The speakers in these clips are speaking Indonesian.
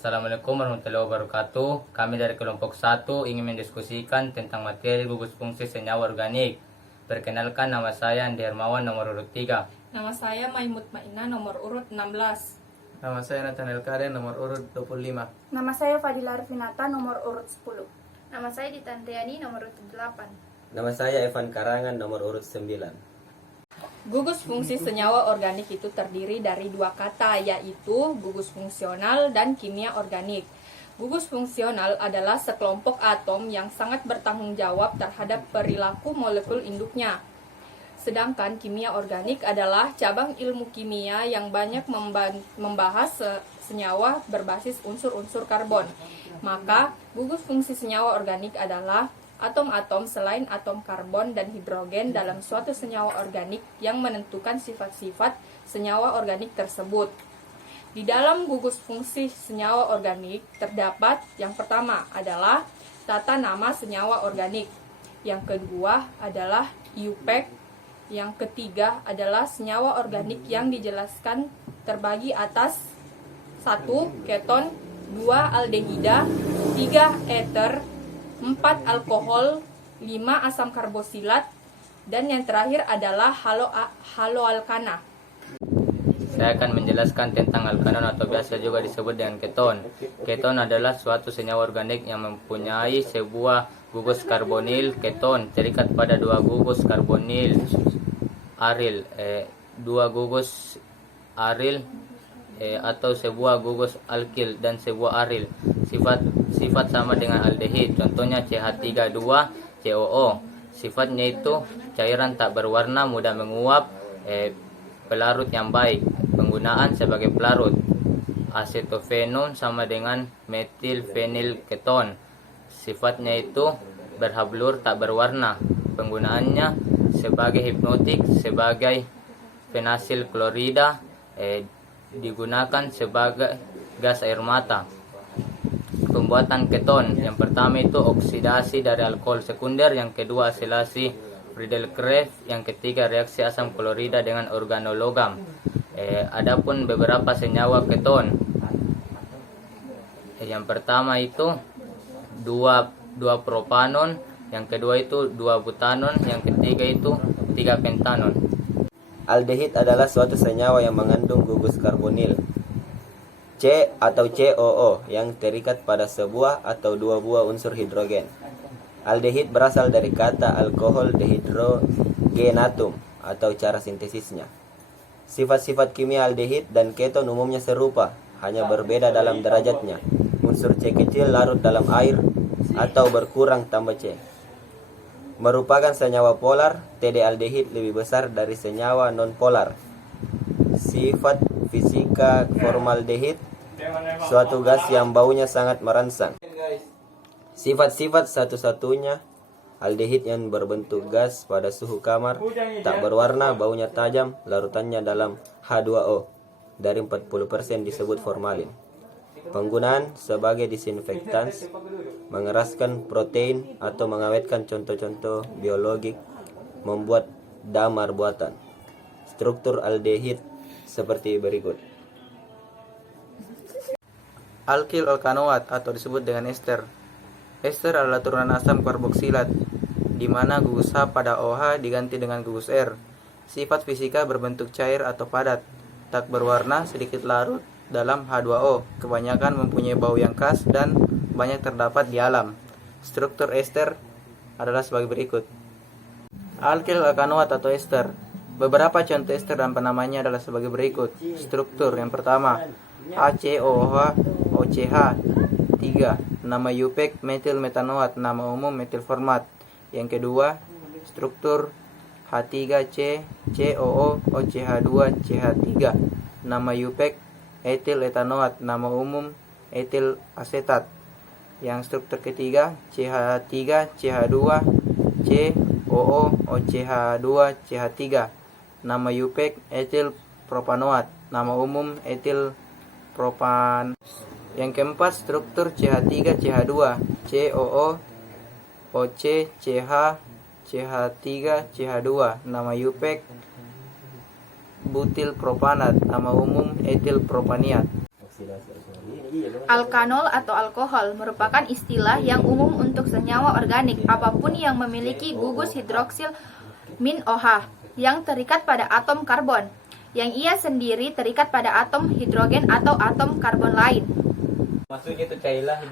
Assalamualaikum warahmatullahi wabarakatuh. Kami dari kelompok 1 ingin mendiskusikan tentang materi gugus fungsi senyawa organik. Perkenalkan, nama saya Andi Hermawan, nomor urut 3. Nama saya Maimut Maina, nomor urut 16. Nama saya Nathaniel Karen, nomor urut 25. Nama saya Fadila Arfinata, nomor urut 10. Nama saya Ditantiani, nomor urut 8. Nama saya Evan Karangan, nomor urut 9. Gugus fungsi senyawa organik itu terdiri dari dua kata, yaitu gugus fungsional dan kimia organik. Gugus fungsional adalah sekelompok atom yang sangat bertanggung jawab terhadap perilaku molekul induknya. Sedangkan kimia organik adalah cabang ilmu kimia yang banyak membahas senyawa berbasis unsur-unsur karbon. Maka, gugus fungsi senyawa organik adalah atom-atom selain atom karbon dan hidrogen dalam suatu senyawa organik yang menentukan sifat-sifat senyawa organik tersebut. Di dalam gugus fungsi senyawa organik terdapat yang pertama adalah tata nama senyawa organik, yang kedua adalah IUPAC, yang ketiga adalah senyawa organik yang dijelaskan terbagi atas 1. Keton, 2. Aldehida, 3. Ether, 4. Alkohol, 5. Asam karbosilat, dan yang terakhir adalah haloalkana. Saya akan menjelaskan tentang alkanon atau biasa juga disebut dengan keton. Keton adalah suatu senyawa organik yang mempunyai sebuah gugus karbonil keton terikat pada dua gugus karbonil aril, dua gugus aril atau sebuah gugus alkil dan sebuah aril. Sifat sama dengan aldehid, contohnya CH3,2COO. Sifatnya itu cairan tak berwarna, mudah menguap, pelarut yang baik. Penggunaan sebagai pelarut. Asetofenon sama dengan metilfenilketon. Sifatnya itu berhablur, tak berwarna. Penggunaannya sebagai hipnotik, sebagai fenasil klorida, digunakan sebagai gas air mata. Pembuatan keton, yang pertama itu oksidasi dari alkohol sekunder, yang kedua asilasi Friedel-Crafts, yang ketiga reaksi asam klorida dengan organologam. Adapun beberapa senyawa keton, yang pertama itu 2 propanon, yang kedua itu 2 butanon, yang ketiga itu 3 pentanon. Aldehid adalah suatu senyawa yang mengandung gugus karbonil C atau COO yang terikat pada sebuah atau dua buah unsur hidrogen. Aldehid berasal dari kata alkohol dehidrogenatum atau cara sintesisnya. Sifat-sifat kimia aldehid dan keton umumnya serupa, hanya berbeda dalam derajatnya. Unsur C kecil larut dalam air atau berkurang tambah C. Merupakan senyawa polar, TD aldehid lebih besar dari senyawa non-polar. Sifat fisika formaldehid, suatu gas yang baunya sangat merangsang. Sifat-sifat satu-satunya aldehid yang berbentuk gas pada suhu kamar, tak berwarna, baunya tajam, larutannya dalam H2O, dari 40% disebut formalin. Penggunaan sebagai disinfektan, mengeraskan protein atau mengawetkan contoh-contoh biologik, membuat damar buatan. Struktur aldehid seperti berikut. Alkil alkanoat atau disebut dengan ester. Ester adalah turunan asam karboksilat, di mana gugus H pada OH diganti dengan gugus R. Sifat fisika berbentuk cair atau padat, tak berwarna, sedikit larut dalam H2O, kebanyakan mempunyai bau yang khas dan banyak terdapat di alam. Struktur ester adalah sebagai berikut. Alkil alkanoat atau ester. Beberapa contoh ester dan penamanya adalah sebagai berikut. Struktur yang pertama, HCOOH 3. Nama IUPAC metil metanoat, nama umum metilformat. Yang kedua, struktur H3C COOCH2CH3, nama IUPAC etil etanoat, nama umum etil asetat. Yang struktur ketiga, CH3CH2 COOCH2CH3, nama IUPAC etil propanoat, nama umum etil propan. Yang keempat, struktur CH3CH2 COOCCH3CH2, nama IUPAC butil propanat, nama umum etil propaniat. Oksidasi Alkanol atau alkohol merupakan istilah yang umum untuk senyawa organik apapun yang memiliki gugus hidroksil min OH yang terikat pada atom karbon, yang ia sendiri terikat pada atom hidrogen atau atom karbon lain.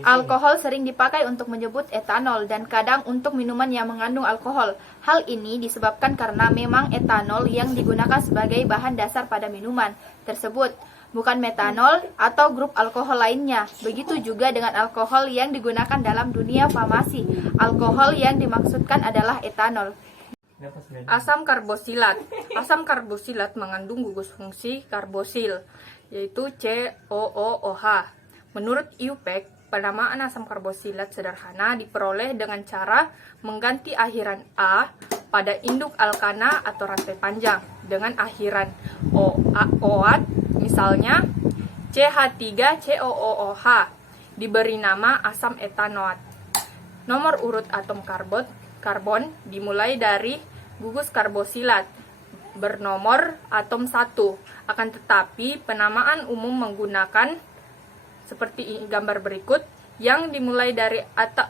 Alkohol sering dipakai untuk menyebut etanol dan kadang untuk minuman yang mengandung alkohol. Hal ini disebabkan karena memang etanol yang digunakan sebagai bahan dasar pada minuman tersebut, bukan metanol atau grup alkohol lainnya. Begitu juga dengan alkohol yang digunakan dalam dunia farmasi. Alkohol yang dimaksudkan adalah etanol. Asam karbosilat. Asam karbosilat mengandung gugus fungsi karbosil, yaitu COOH. Menurut IUPAC, penamaan asam karbosilat sederhana diperoleh dengan cara mengganti akhiran A pada induk alkana atau rantai panjang dengan akhiran OAT, misalnya CH3COOH, diberi nama asam etanoat. Nomor urut atom karbon dimulai dari gugus karbosilat bernomor atom 1, akan tetapi penamaan umum menggunakan seperti gambar berikut yang dimulai dari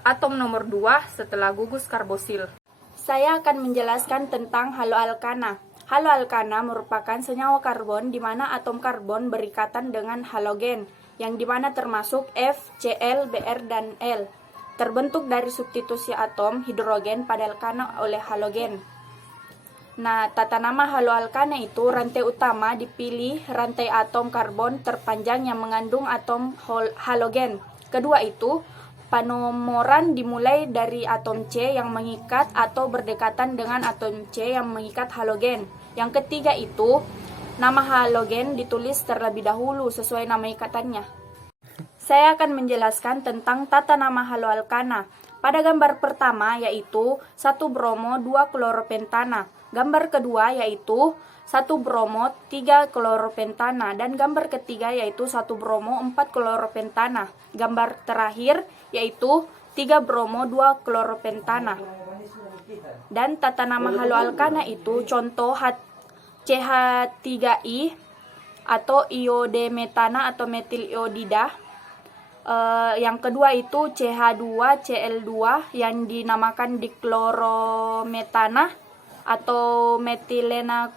atom nomor 2 setelah gugus karbosil. Saya akan menjelaskan tentang haloalkana. Haloalkana merupakan senyawa karbon di mana atom karbon berikatan dengan halogen, yang di mana termasuk F, Cl, Br, dan L. Terbentuk dari substitusi atom hidrogen pada alkana oleh halogen. Nah, tata nama haloalkana itu rantai utama dipilih rantai atom karbon terpanjang yang mengandung atom halogen. Kedua itu, penomoran dimulai dari atom C yang mengikat atau berdekatan dengan atom C yang mengikat halogen. Yang ketiga itu, nama halogen ditulis terlebih dahulu sesuai nama ikatannya. Saya akan menjelaskan tentang tata nama haloalkana. Pada gambar pertama yaitu 1 bromo 2 kloropentana. Gambar kedua yaitu 1 bromo 3 kloropentana. Dan gambar ketiga yaitu 1 bromo 4 kloropentana. Gambar terakhir yaitu 3 bromo 2 kloropentana. Dan tata nama haloalkana itu contoh CH3I atau iodemetana atau metil iodida. Yang kedua itu CH2Cl2 yang dinamakan diklorometana atau metilena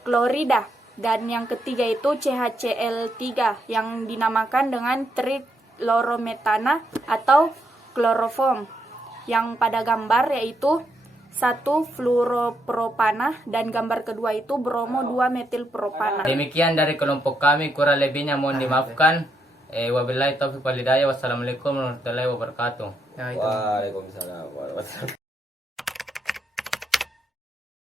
klorida. Dan yang ketiga itu CHCl3 yang dinamakan dengan triklorometana atau kloroform. Yang pada gambar yaitu 1 fluoropropana dan gambar kedua itu bromo 2 metilpropana. Demikian dari kelompok kami, kurang lebihnya mohon dimaafkan. Wabillahi taufiq wal hidayah. Wassalamualaikum warahmatullahi wabarakatuh. Nah, itu. Waalaikumsalam warahmatullahi wabarakatuh.